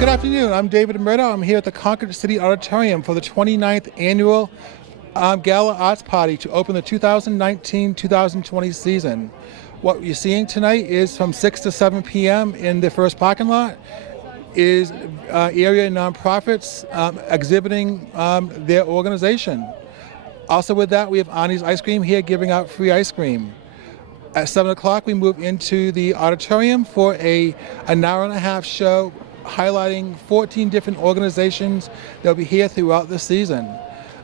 Good afternoon. I'm David Murdo. I'm here at the Concord City Auditorium for the 29th Annual Gala Arts Party to open the 2019-2020 season. What you're seeing tonight is from 6 to 7 p.m. in the first parking lot is area nonprofits exhibiting their organization. Also with that, we have Audi's Ice Cream here giving out free ice cream. At 7 o'clock, we move into the auditorium for an hour and a half show highlighting 14 different organizations that will be here throughout the season.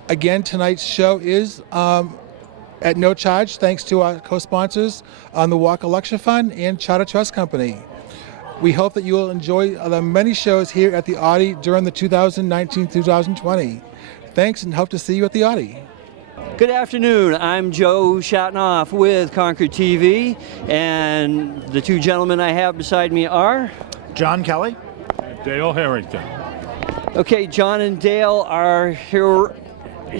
Again, tonight's show is at no charge thanks to our co-sponsors on the Walker Lecture Fund and Charter Trust Company. We hope that you will enjoy the many shows here at the Audi during the 2019-2020. Thanks, and hope to see you at the Audi. Good afternoon. I'm Joe Shatnoff with Concord TV, and the two gentlemen I have beside me are John Kelly. Dale Harrington. Okay, John and Dale are here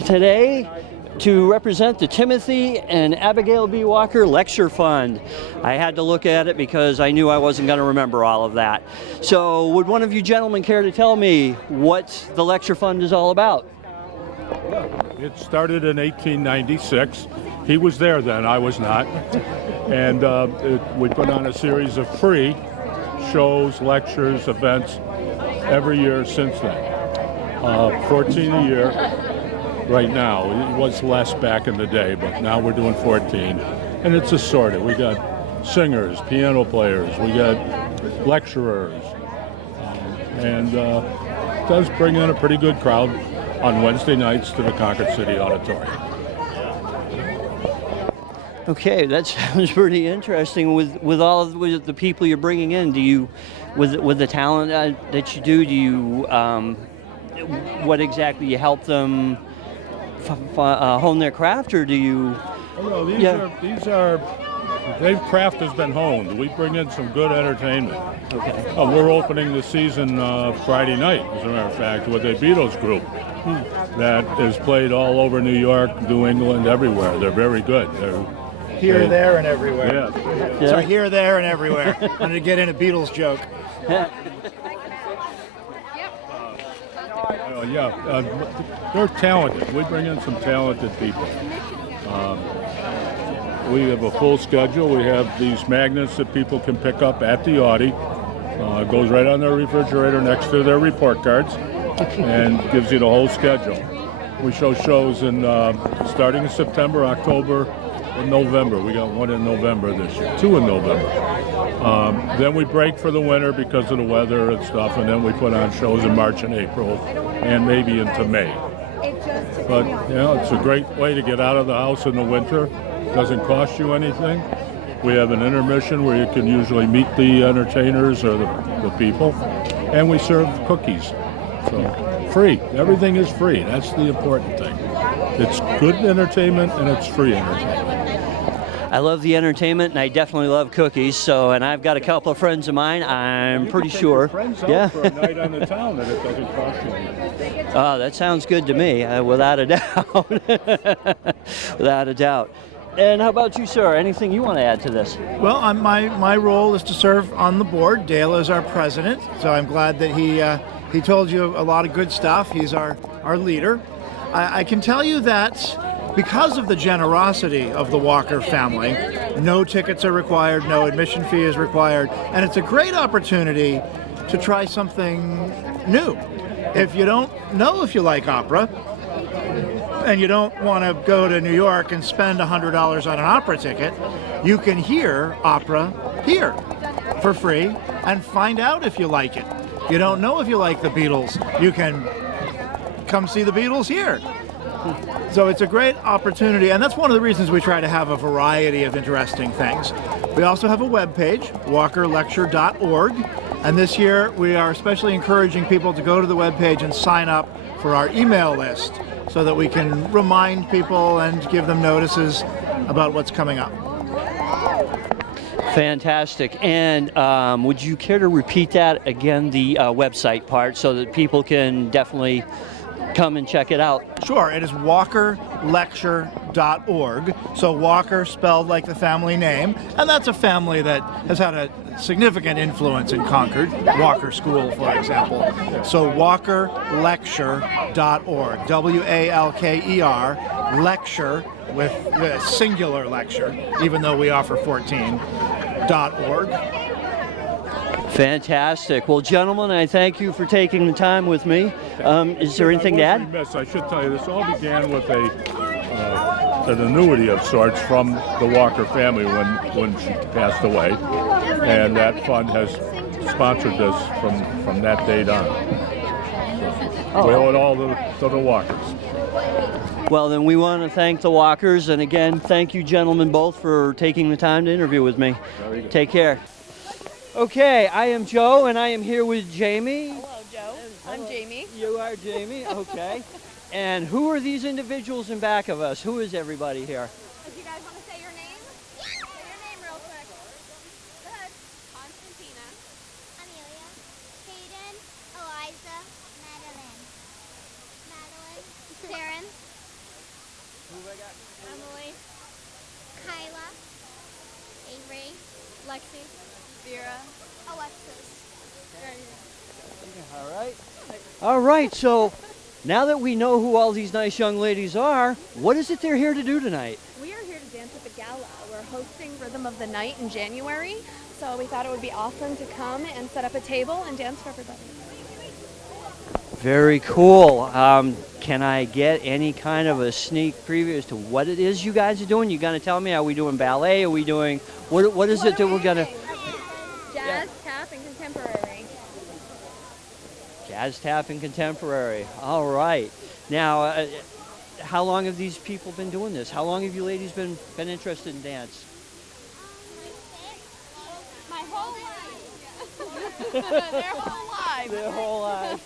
today to represent the Timothy and Abigail B. Walker Lecture Fund. I had to look at it because I knew I wasn't going to remember all of that. So would one of you gentlemen care to tell me what the Lecture Fund is all about? It started in 1896. He was there then, I was not. And we put on a series of free shows, lectures, events every year since then. 14 a year right now. It was less back in the day, but now we're doing 14. And it's assorted. We got singers, piano players, we got lecturers. And it does bring in a pretty good crowd on Wednesday nights to the Concord City Auditorium. Okay, that sounds pretty interesting. With all of the people you're bringing in, do you, with the talent that you do you, what exactly you help them hone their craft, or do you? Oh, no, their craft has been honed. We bring in some good entertainment. Okay. We're opening the season Friday night, as a matter of fact, with a Beatles group that is played all over New York, New England, everywhere. They're very good. Here, there, and everywhere. Yeah. So here, there, and everywhere. I'm going to get in a Beatles joke. They're talented. We bring in some talented people. We have a full schedule. We have these magnets that people can pick up at the Audi. It goes right on their refrigerator next to their report cards and gives you the whole schedule. We show shows starting in September, October, and November. We got one in November this year, 2 in November. Then we break for the winter because of the weather and stuff, and then we put on shows in March and April and maybe into May. But, it's a great way to get out of the house in the winter. Doesn't cost you anything. We have an intermission where you can usually meet the entertainers or the people, and we serve cookies. So free. Everything is free. That's the important thing. It's good entertainment and it's free entertainment. I love the entertainment, and I definitely love cookies. And I've got a couple of friends of mine. I'm pretty sure. You can take your friends out for a night on the town, and it doesn't cost you anything. Oh, that sounds good to me, without a doubt. Without a doubt. And how about you, sir? Anything you want to add to this? Well, my role is to serve on the board. Dale is our president, so I'm glad that he told you a lot of good stuff. He's our leader. I can tell you that because of the generosity of the Walker family, no tickets are required, no admission fee is required, and it's a great opportunity to try something new. If you don't know if you like opera, and you don't want to go to New York and spend $100 on an opera ticket, you can hear opera here for free and find out if you like it. You don't know if you like the Beatles, you can come see the Beatles here. So it's a great opportunity, and that's one of the reasons we try to have a variety of interesting things. We also have a webpage, walkerlecture.org, and this year we are especially encouraging people to go to the webpage and sign up for our email list so that we can remind people and give them notices about what's coming up. Fantastic. And would you care to repeat that again, the website part, so that people can definitely come and check it out? Sure. It is walkerlecture.org. walker.org. So Walker spelled like the family name, and that's a family that has had a significant influence in Concord, Walker School, for example. So walkerlecture.org, WALKER, lecture with the singular lecture, even though we offer 14.org. Fantastic. Well, gentlemen, I thank you for taking the time with me. Is there anything to add? I should tell you, this all began with an annuity of sorts from the Walker family when she passed away, and that fund has sponsored this from that date on. We owe it all to the Walkers. Well, then we want to thank the Walkers, and again, thank you gentlemen both for taking the time to interview with me. Take care. Okay, I am Joe, and I am here with Jamie. Hello, Joe. I'm Jamie. You are Jamie, okay. And who are these individuals in back of us? Who is everybody here? If you guys want to say your name? Say your name real quick. Go ahead. Constantina. Amelia, Hayden, Eliza, Madeline, Sharon, Emily, Kyla, Avery, Lexi. Vera. Alexis. All right. All right, so now that we know who all these nice young ladies are, what is it they're here to do tonight? We are here to dance at the Gala. We're hosting Rhythm of the Night in January, so we thought it would be awesome to come and set up a table and dance for everybody. Very cool. Can I get any kind of a sneak preview as to what it is you guys are doing? You gonna tell me? Are we doing ballet? Are we doing what is it that we're gonna? Jazz, tap, and contemporary. Jazz, tap, and contemporary. All right. Now, how long have these people been doing this? How long have you ladies been interested in dance? My whole life. Their whole lives. Their whole lives.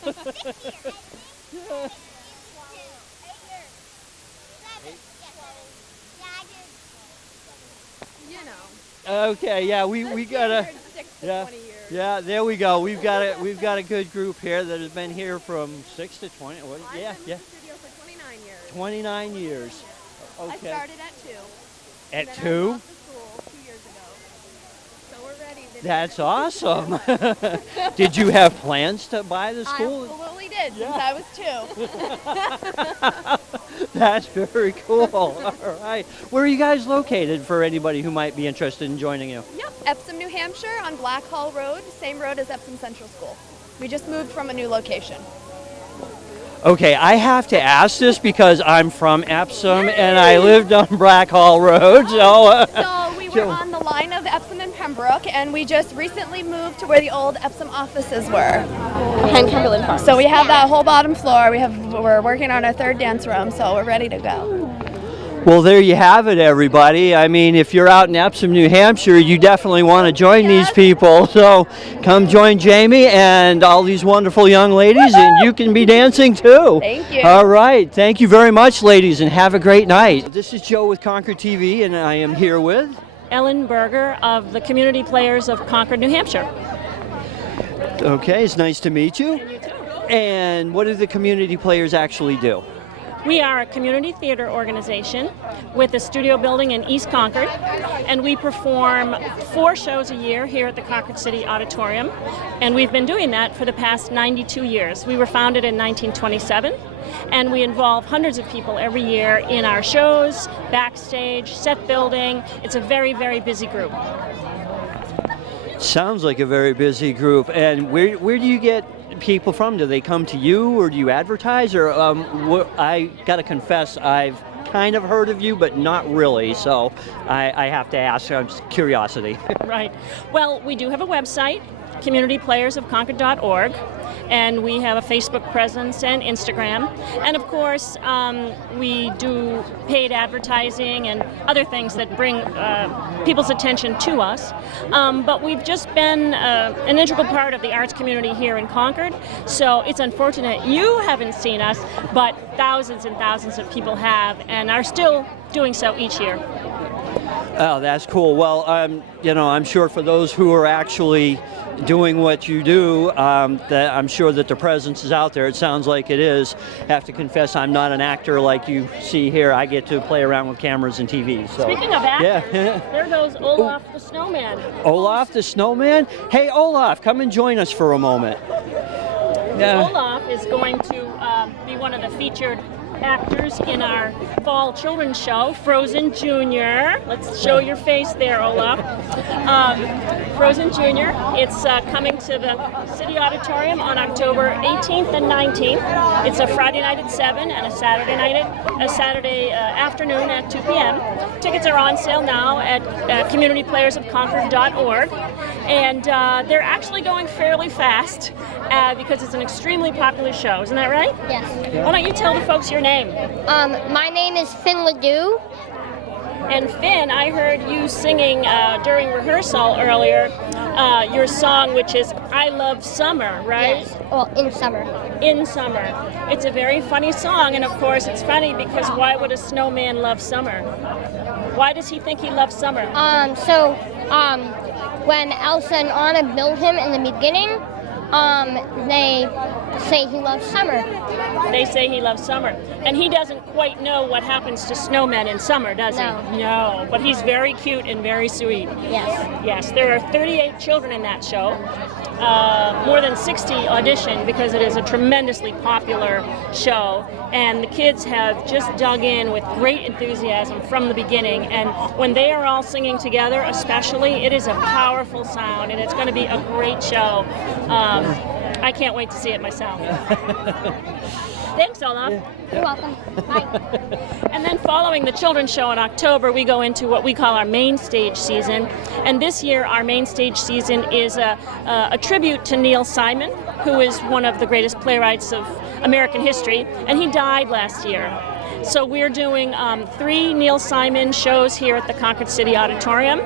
You know. Okay. Yeah, we gotta. 6 to Yeah. 20 years. Yeah, there we go. We've got a good group here that has been here from 6 to 20. What? I've Yeah, been yeah. in the studio for 29 years. 29 years. I Okay. started at 2. At Then I 2? left the school 2 years ago. So we're ready to That's awesome. Did you have plans to buy the I school? absolutely did since I was 2. That's very cool. All right. Where are you guys located for anybody who might be interested in joining you? Yep, Epsom, New Hampshire on Black Hall Road, same road as Epsom Central School. We just moved from a new location. Okay, I have to ask this because I'm from Epsom and I lived on Black Hall Road. So, So we were on the line of Epsom and Pembroke, and we just recently moved to where the old Epsom offices were, behind Cumberland Farms. So we have that whole bottom floor. We're working on our 3rd dance room, so we're ready to go. well, there you have it, everybody. I mean, if you're out in Epsom, New Hampshire, you definitely want to join these people. So come join Jamie and all these wonderful young ladies, and you can be dancing too. Thank you. All right. Thank you very much, ladies, and have a great night. This is Joe with Concord TV, and I am here with... Ellen Berger of the Community Players of Concord, New Hampshire. Okay, it's nice to meet you. And you too. And what do the Community Players actually do? We are a community theater organization with a studio building in East Concord, and we perform 4 shows a year here at the Concord City Auditorium, and we've been doing that for the past 92 years. We were founded in 1927, and we involve hundreds of people every year in our shows, backstage, set building. It's a very, very busy group. Sounds like a very busy group. And where do you get people from? Do they come to you, or do you advertise? Or I got to confess, I've kind of heard of you, but not really. So I have to ask. Curiosity. Right. Well, we do have a website, communityplayersofconcord.org, and we have a Facebook presence and Instagram. And of course, we do paid advertising and other things that bring people's attention to us. But we've just been an integral part of the arts community here in Concord. So it's unfortunate you haven't seen us, but thousands and thousands of people have and are still doing so each year. Oh, that's cool. Well, I'm sure for those who are actually doing what you do, that I'm sure that the presence is out there. It sounds like it is. Have to confess, I'm not an actor like you see here. I get to play around with cameras and TV. So. Speaking of actors, yeah. there goes Olaf the Snowman. Olaf the Snowman? Hey, Olaf, come and join us for a moment. Yeah. Olaf is going to be one of the featured actors in our fall children's show, Frozen Junior. Let's show your face there, Olaf. Frozen Junior. It's coming to the City Auditorium on October 18th and 19th. It's a Friday night at 7 and a Saturday afternoon at 2 p.m. Tickets are on sale now at communityplayersofconcord.org, and they're actually going fairly fast because it's an extremely popular show. Isn't that right? Yes. Why don't you tell the folks your name? My name is Finn Ledoux. And Finn, I heard you singing during rehearsal earlier your song, which is I Love Summer, right? Yes. Well, in summer. In summer. It's a very funny song, and of course it's funny because why would a snowman love summer? Why does he think he loves summer? When Elsa and Anna build him in the beginning, they say he loves summer. They say he loves summer. And he doesn't quite know what happens to snowmen in summer, does he? No. No. But he's very cute and very sweet. Yes. Yes, there are 38 children in that show. More than 60 auditioned because it is a tremendously popular show. And the kids have just dug in with great enthusiasm from the beginning. And when they are all singing together, especially, it is a powerful sound, and it's going to be a great show. I can't wait to see it myself. Thanks, Olaf. You're welcome. Bye. And then following the children's show in October, we go into what we call our main stage season. And this year, our main stage season is a tribute to Neil Simon, who is one of the greatest playwrights of American history, and he died last year. So we're doing 3 Neil Simon shows here at the Concord City Auditorium,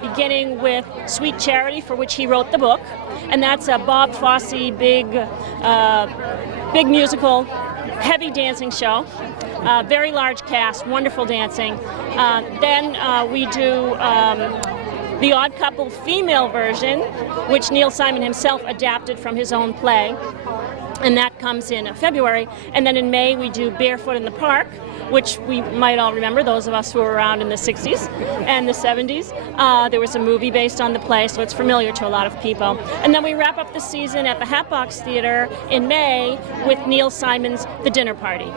beginning with Sweet Charity, for which he wrote the book, and that's a Bob Fosse big musical, heavy dancing show. Very large cast, wonderful dancing. Then we do The Odd Couple female version, which Neil Simon himself adapted from his own play. And that comes in February. And then in May, we do Barefoot in the Park, which we might all remember, those of us who were around in the 60s and the 70s. There was a movie based on the play, so it's familiar to a lot of people. And then we wrap up the season at the Hatbox Theater in May with Neil Simon's The Dinner Party.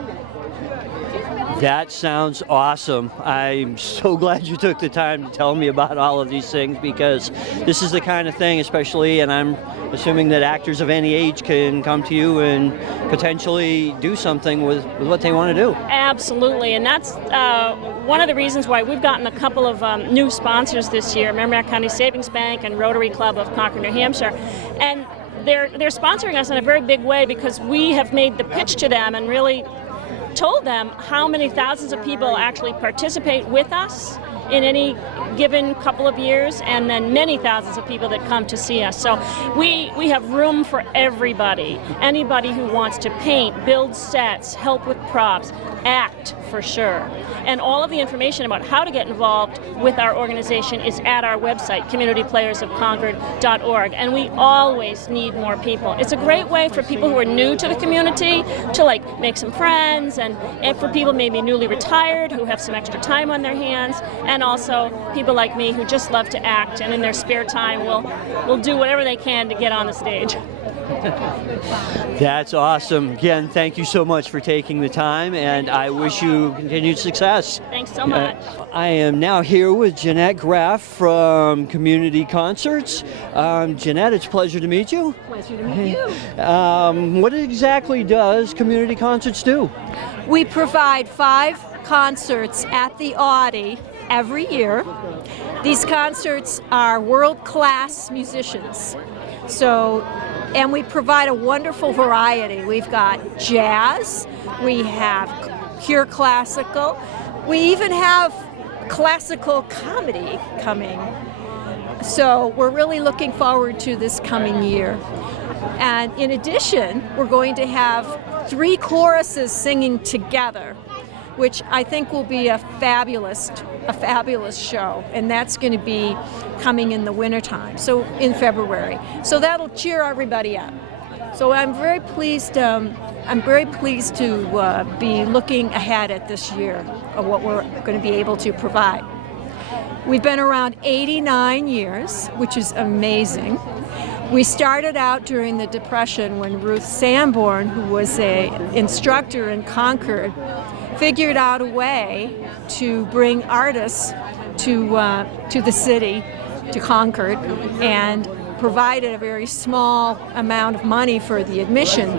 That sounds awesome. I'm so glad you took the time to tell me about all of these things, because this is the kind of thing, especially, and I'm assuming that actors of any age can come to you and potentially do something with what they want to do. Absolutely, and that's one of the reasons why we've gotten a couple of new sponsors this year, Merrimack County Savings Bank and Rotary Club of Concord, New Hampshire. And they're sponsoring us in a very big way because we have made the pitch to them and really told them how many thousands of people actually participate with us in any given couple of years, and then many thousands of people that come to see us. So we have room for everybody. Anybody who wants to paint, build sets, help with props, act for sure. And all of the information about how to get involved with our organization is at our website, communityplayersofconcord.org. And we always need more people. It's a great way for people who are new to the community to make some friends, and for people maybe newly retired who have some extra time on their hands, and also people like me who just love to act and in their spare time will do whatever they can to get on the stage. That's awesome. Again, thank you so much for taking the time, and I wish you continued success. Thanks so much. I am now here with Jeanette Graff from Community Concerts. Jeanette, it's a pleasure to meet you. Pleasure to meet you. What exactly does Community Concerts do? We provide 5 concerts at the Audi every year. These concerts are world-class musicians. And we provide a wonderful variety. We've got jazz, we have pure classical, we even have classical comedy coming. So we're really looking forward to this coming year. And in addition, we're going to have 3 choruses singing together. which I think will be a fabulous show, and that's going to be coming in the wintertime, so in February. So that'll cheer everybody up. So I'm very pleased. I'm very pleased to be looking ahead at this year of what we're going to be able to provide. We've been around 89 years, which is amazing. We started out during the Depression when Ruth Sanborn, who was an instructor in Concord, figured out a way to bring artists to the city, to Concord, and provided a very small amount of money for the admission,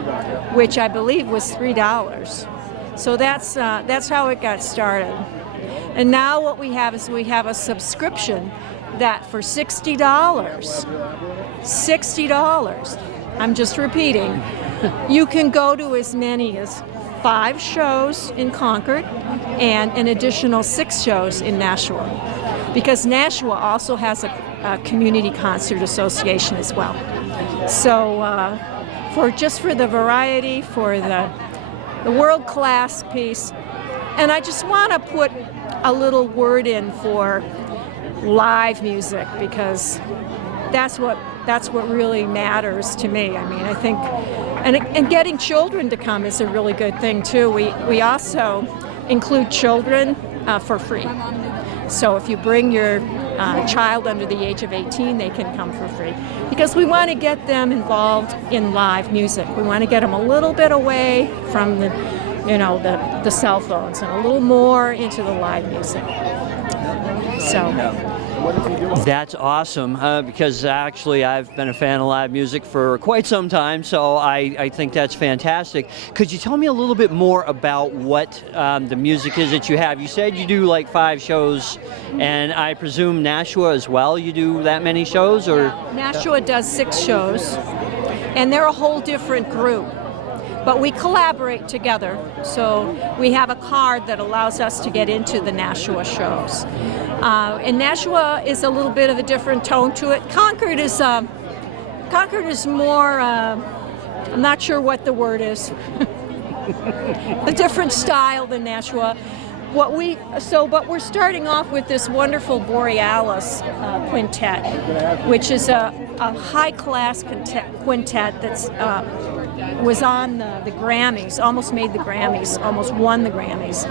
which I believe was $3. So that's how it got started. And now what we have is we have a subscription that for $60, I'm just repeating, you can go to as many as 5 shows in Concord and an additional 6 shows in Nashua, because Nashua also has a community concert association as well. So for the variety, for the world-class piece, and I just want to put a little word in for live music, because that's what really matters to me. I mean, I think, and getting children to come is a really good thing too. We also include children for free. So if you bring your child under the age of 18, they can come for free, because we want to get them involved in live music. We want to get them a little bit away from the cell phones and a little more into the live music. So. That's awesome, because actually I've been a fan of live music for quite some time, so I think that's fantastic. Could you tell me a little bit more about what the music is that you have? You said you do like 5 shows, and I presume Nashua as well, you do that many shows? Or Nashua does 6 shows, and they're a whole different group. But we collaborate together, so we have a card that allows us to get into the Nashua shows. And Nashua is a little bit of a different tone to it. Concord is more, I'm not sure what the word is, a different style than Nashua. But we're starting off with this wonderful Borealis quintet, which is a high-class quintet that's was on the Grammys, almost made the Grammys, almost won the Grammys.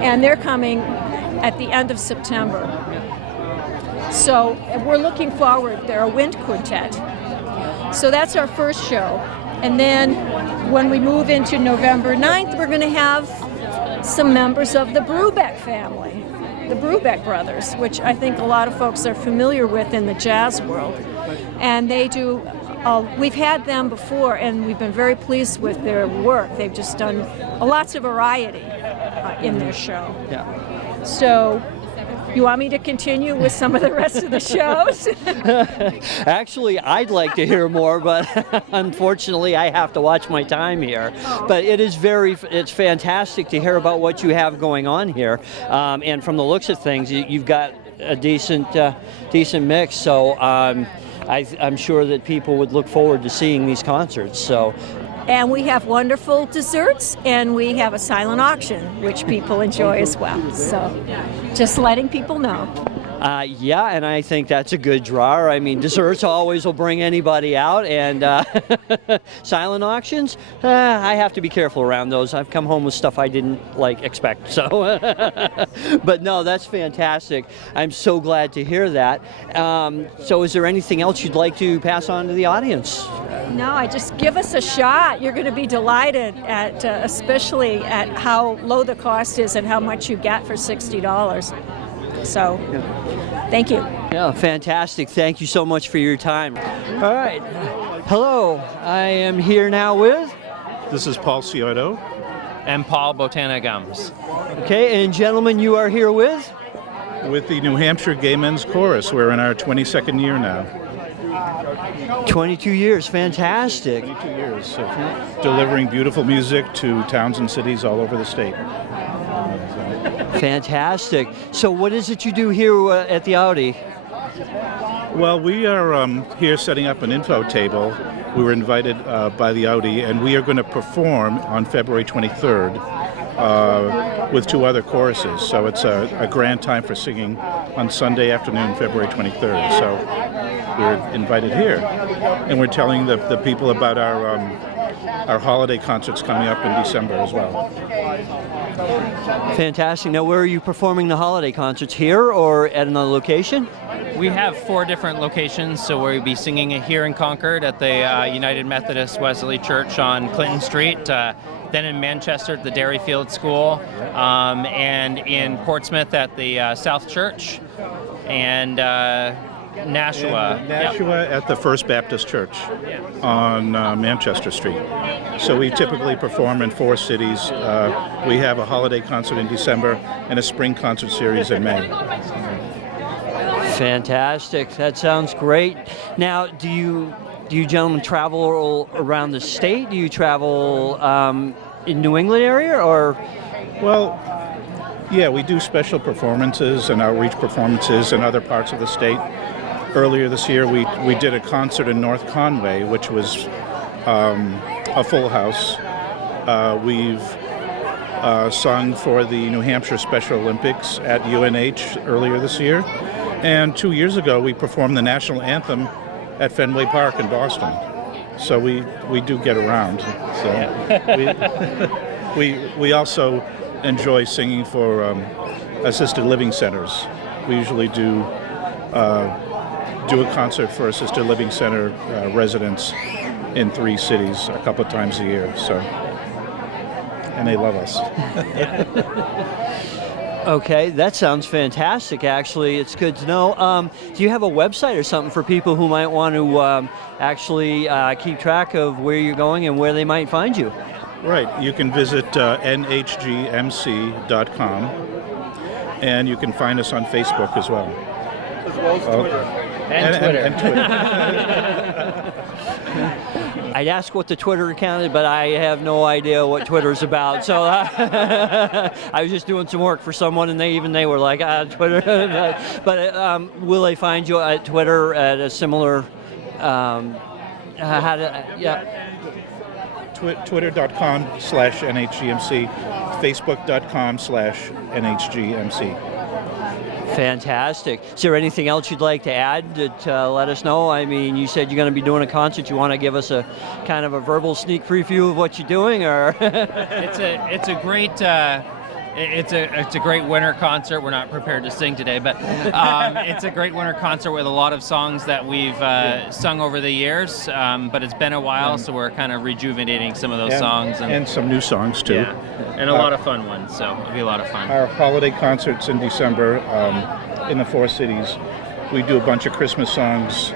And they're coming at the end of September. So we're looking forward. They're a wind quintet. So that's our first show. And then when we move into November 9th, we're going to have some members of the Brubeck family, the Brubeck brothers, which I think a lot of folks are familiar with in the jazz world. And they do, we've had them before, and we've been very pleased with their work. They've just done lots of variety in their show. Yeah. So, you want me to continue with some of the rest of the shows? Actually, I'd like to hear more, but unfortunately, I have to watch my time here. But it's fantastic to hear about what you have going on here. And from the looks of things, you've got a decent mix. So I'm sure that people would look forward to seeing these concerts. So. And we have wonderful desserts, and we have a silent auction, which people enjoy as well. So just letting people know. Yeah, and I think that's a good draw. I mean, desserts always will bring anybody out, and silent auctions, I have to be careful around those. I've come home with stuff I didn't expect. So, but no, that's fantastic. I'm so glad to hear that. So, is there anything else you'd like to pass on to the audience? No, just give us a shot. You're going to be delighted at, especially at how low the cost is and how much you get for $60. So, thank you. Yeah, fantastic. Thank you so much for your time. All right. Hello. I am here now with... This is Paul Scioto. And Paul Botana-Gums. Okay, and gentlemen, you are here with? With the New Hampshire Gay Men's Chorus. We're in our 22nd year now. 22 years, fantastic. 22 years of delivering beautiful music to towns and cities all over the state. Fantastic. So what is it you do here at the Audi? Well, we are here setting up an info table. We were invited by the Audi, and we are going to perform on February 23rd with 2 other choruses. So it's a grand time for singing on Sunday afternoon, February 23rd. So we're invited here, and we're telling the people about our holiday concerts coming up in December as well. Fantastic. Now, where are you performing the holiday concerts? Here or at another location? We have 4 different locations, so we'll be singing it here in Concord at the United Methodist Wesley Church on Clinton Street, then in Manchester at the Dairyfield School, and in Portsmouth at the South Church, and Nashua. Nashua at the First Baptist Church on Manchester Street. So we typically perform in 4 cities. We have a holiday concert in December and a spring concert series in May. Fantastic. That sounds great. Now, do you gentlemen travel around the state? Do you travel in New England area, or? Well, yeah, we do special performances and outreach performances in other parts of the state. Earlier this year, we did a concert in North Conway, which was a full house. We've sung for the New Hampshire Special Olympics at UNH earlier this year. And 2 years ago, we performed the national anthem at Fenway Park in Boston. So we do get around. So we also enjoy singing for assisted living centers. We usually do a concert for assisted living center residents in 3 cities a couple of times a year. So, and they love us. Okay, that sounds fantastic, actually. It's good to know. Do you have a website or something for people who might want to actually keep track of where you're going and where they might find you? Right. You can visit nhgmc.com, and you can find us on Facebook as well. As well as Twitter. And Twitter. I'd ask what the Twitter account is, but I have no idea what Twitter's about. So I was just doing some work for someone, and they were like, Twitter. But will they find you at Twitter at a similar? Twitter.com/NHGMC, Facebook.com/NHGMC. Fantastic. Is there anything else you'd like to add to let us know? I mean, you said you're going to be doing a concert. You want to give us a kind of a verbal sneak preview of what you're doing, or? It's a great. It's a great winter concert. We're not prepared to sing today, but it's a great winter concert with a lot of songs that we've sung over the years. But it's been a while, so we're kind of rejuvenating some of those songs and some new songs too. Yeah, and a lot of fun ones. So it'll be a lot of fun. Our holiday concerts in December in the 4 cities. We do a bunch of Christmas songs,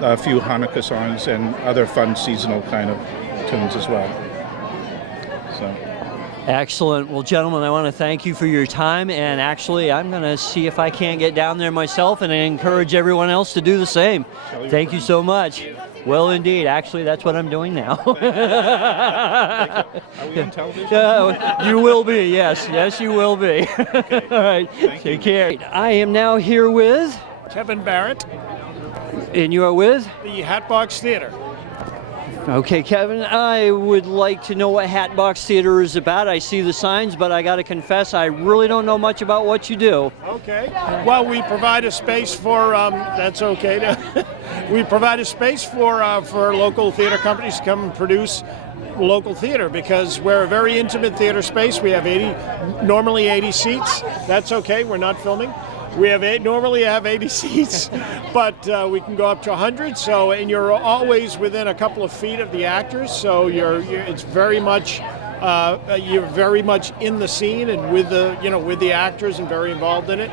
a few Hanukkah songs, and other fun seasonal kind of tunes as well. So. Excellent. Well, gentlemen, I want to thank you for your time, and actually I'm going to see if I can't get down there myself, and I encourage everyone else to do the same. Thank you so much. Well, indeed. Actually, that's what I'm doing now. Are we on television? You will be, yes. Yes, you will be. Okay. All right. Take care. I am now here with Kevin Barrett, and you are with the Hatbox Theater. Okay, Kevin, I would like to know what Hatbox Theater is about. I see the signs, but I got to confess, I really don't know much about what you do. Okay. Well, we provide a space for, that's okay. We provide a space for local theater companies to come and produce local theater, because we're a very intimate theater space. We have normally 80 seats. That's okay. We're not filming. We normally have 80 seats, but we can go up to 100. So, and you're always within a couple of feet of the actors. So it's very much you're very much in the scene and with the actors and very involved in it.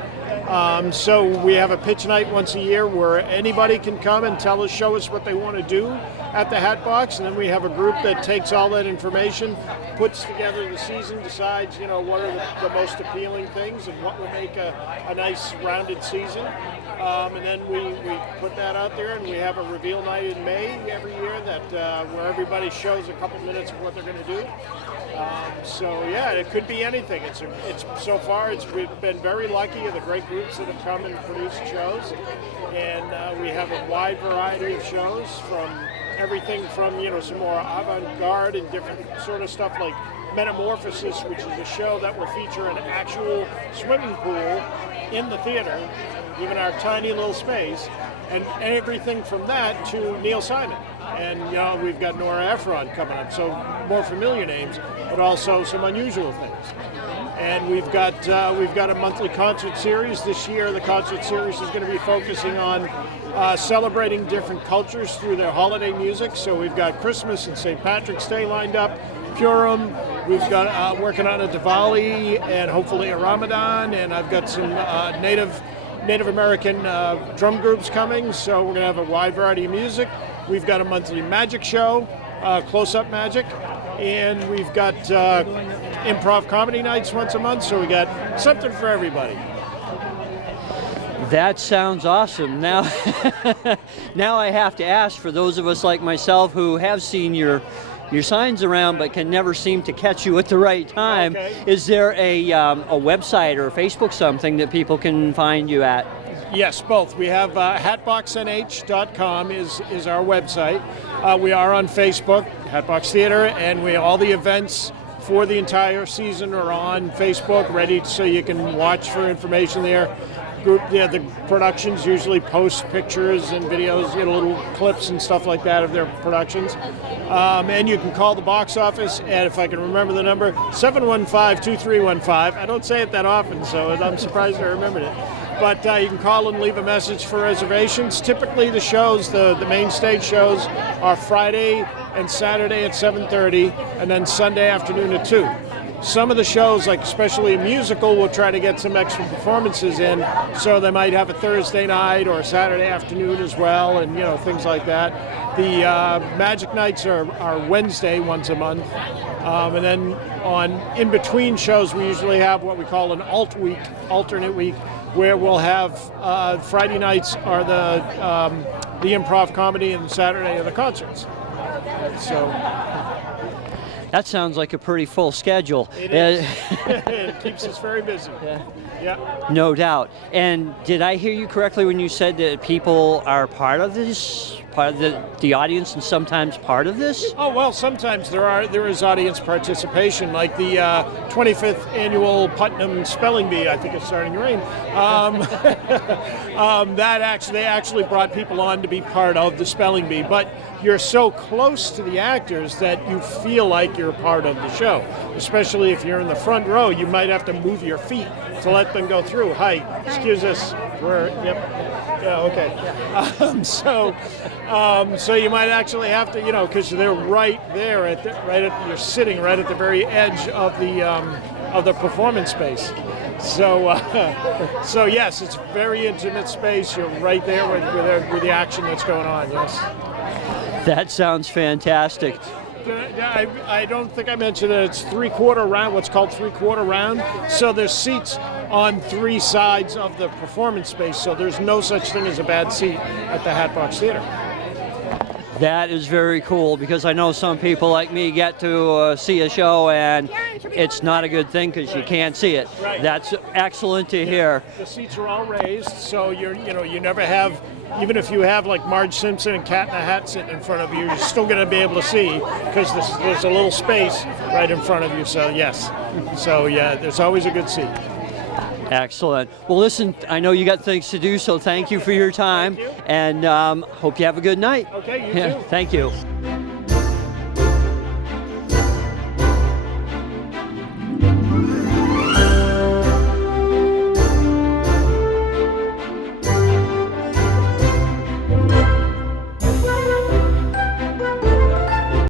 So we have a pitch night once a year where anybody can come and show us what they want to do at the Hatbox, and then we have a group that takes all that information, puts together the season, decides what are the most appealing things and what will make a nice rounded season, and then we put that out there, and we have a reveal night in May every year that where everybody shows a couple minutes of what they're going to do. So yeah, it could be anything. We've been very lucky of the great groups that have come and produced shows, and we have a wide variety of shows, from everything from some more avant-garde and different sort of stuff like Metamorphosis, which is a show that will feature an actual swimming pool in the theater, even our tiny little space, and everything from that to Neil Simon. And we've got Nora Ephron coming up, so more familiar names, but also some unusual things. And we've got a monthly concert series. This year, the concert series is going to be focusing on celebrating different cultures through their holiday music. So we've got Christmas and St. Patrick's Day lined up, Purim. We've got working on a Diwali and hopefully a Ramadan. And I've got some Native American drum groups coming. So we're going to have a wide variety of music. We've got a monthly magic show, close-up magic, and we've got improv comedy nights once a month. So we got something for everybody. That sounds awesome. Now, now I have to ask, for those of us like myself who have seen your signs around but can never seem to catch you at the right time, is there a website or a Facebook something that people can find you at? Yes, both. We have hatboxnh.com is our website. We are on Facebook, Hatbox Theater, and all the events for the entire season are on Facebook, ready so you can watch for information there. The productions usually post pictures and videos, little clips and stuff like that of their productions. And you can call the box office at, if I can remember the number, 715-2315. I don't say it that often, so I'm surprised I remembered it. But you can call and leave a message for reservations. Typically the shows, the main stage shows, are Friday and Saturday at 7:30, and then Sunday afternoon at 2. Some of the shows, like especially a musical, will try to get some extra performances in, so they might have a Thursday night or a Saturday afternoon as well, and things like that. The Magic Nights are Wednesday once a month, and then in between shows we usually have what we call an alternate week, where we'll have Friday nights are the improv comedy and Saturday are the concerts. So. That sounds like a pretty full schedule. It is. It keeps us very busy. Yeah. No doubt. And did I hear you correctly when you said that people are part of this, part of the audience, and sometimes part of this? Oh well, sometimes there is audience participation, like the 25th annual Putnam Spelling Bee. I think it's starting to rain. They actually brought people on to be part of the spelling bee, but you're so close to the actors that you feel like you're part of the show. Especially if you're in the front row, you might have to move your feet to let them go through. Hi, excuse us. Okay. So you might actually have to, because they're right there you're sitting right at the very edge of the performance space. So yes, it's a very intimate space. You're right there with the action that's going on. Yes. That sounds fantastic. I don't think I mentioned that it's three-quarter round, what's called three-quarter round. So there's seats on three sides of the performance space, so there's no such thing as a bad seat at the Hatbox Theater. That is very cool, because I know some people like me get to see a show and it's not a good thing because you can't see it. Right. That's excellent to hear. The seats are all raised, so you never have, even if you have like Marge Simpson and Cat in a Hat sitting in front of you, you're still going to be able to see because there's a little space right in front of you. So yes, there's always a good seat. Excellent. Well, listen, I know you got things to do, so thank you for your time, and hope you have a good night. Okay, you too. Thank you.